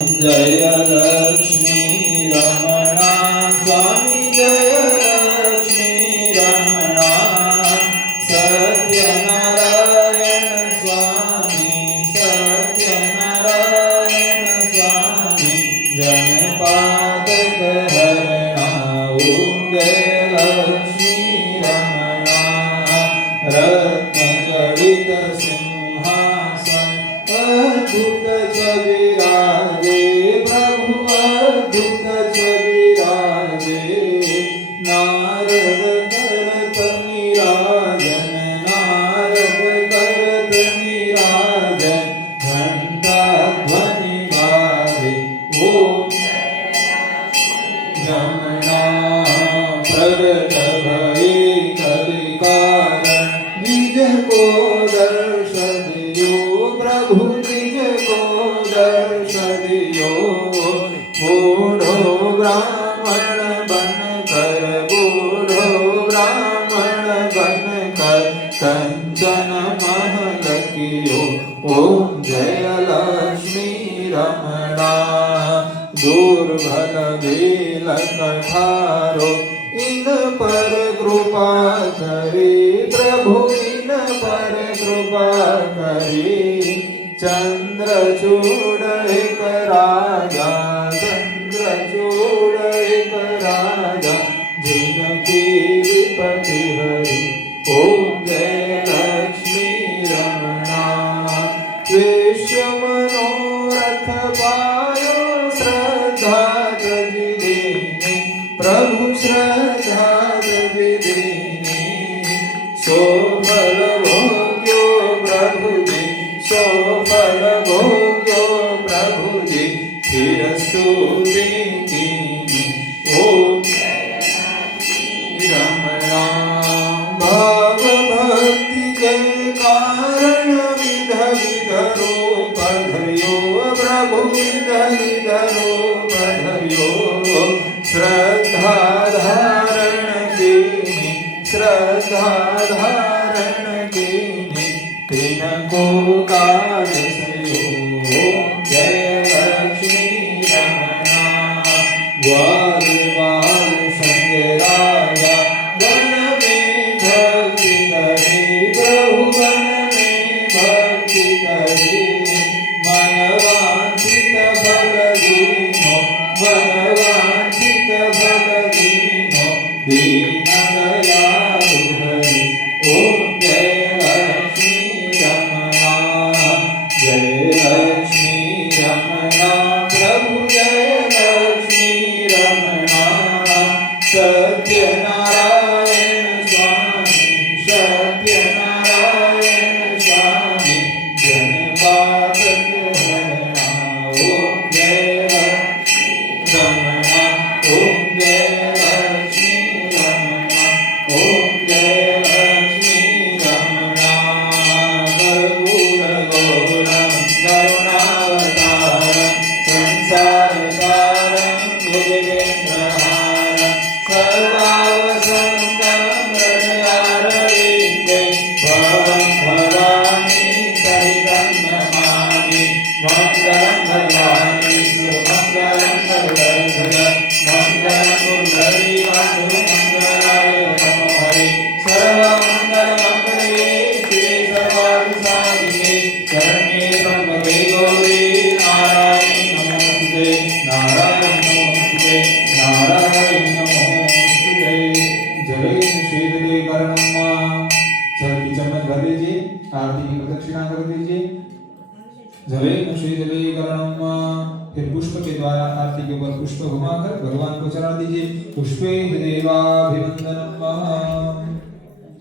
जय लक्ष्मी रमणा स्वामी जय लक्ष्मी रमणा सत्यनारायण स्वामी सत्यनारायण स्वामी जनपादक हरणा जय लक्ष्मी रमणा रत्नजडित सिंहासन अद्भुत छविराजे प्रभु अद्भुत छविराजे नारद करत निराजन नारद करत निराजन घंटा ध्वनि बाजे ओम रमणा प्रगट भये कलिकारण निज को दर्श दियो प्रभु निज को दर्श दियो बूढ़ो ब्राह्मण बन कर बूढ़ो ब्राह्मण बन कर कंचन महल कियो ओम जय लक्ष्मी रमणा दुर्बल बेल कठारो इन पर कृपा करी प्रभु इन पर कृपा करी चंद्रचूड़ एक राजा चंद्रचूड़ एक राजा जिनकी विपत्ति हरि ओम जय लक्ष्मी रमणा विश्व मनोरथ पायो श्रद्धा तज दीनी प्रभु श्रद्धा तज दीनी सोफल भोग्यो प्रभु जी सोफल भोग्यो प्रभु जी फिर स्तुति कीनी ओम रमणा भाव भक्ति के कारण विध विध रूप धर्यो प्रभु विध विध रूप धर्यो श्रद्धा धारण कीनी श्रद्धा धारण कीनी तिनको काल सयो जय लक्ष्मी रमणा ग्वाल बाल संग राजा वन में भक्ति करे प्रभु वन में भक्ति करे मन वांछित फल दीनो मन वांछित फल दीनो दीन दयालु हरि ओम जय लक्ष्मी रमणा जय लक्ष्मी रमणा प्रभु जय लक्ष्मी रमणा सत्यनारायण स्वामी सत्यनारायण स्वामी जनपादक हरणा ओम जय लक्ष्मी रमणा ओम जय लक्ष्मी रमणा ओम जय लक्ष्मी रमणा कर्पूर गौरम करुणावतारम संसार सारम भुजगेन्द्रहारम सर्वावसन्तं हृदयारविन्दे भवं भवानी सहितं नमामि मङ्गलं भवानी सुमङ्गलं सर्वधर मङ्गलं पुण्डरीकाक्षो मङ्गलाय नमो हरे सर्वमङ्गलमङ्गले शिवे सर्वार्थसाधिके शरण्ये त्र्यम्बके गौरी नारायणी नमोस्तुते नारायण नमोस्तुते नारायण नमोस्तुते जय श्री करणम्मा जल की चम्मच भर लीजिए आरती की प्रदक्षिणा कर दीजिए जय श्री करणम्मा फिर पुष्प के द्वारा आरती के ऊपर पुष्प घुमाकर भगवान को चढ़ा दीजिए पुष्पे देवाभिवंदनम्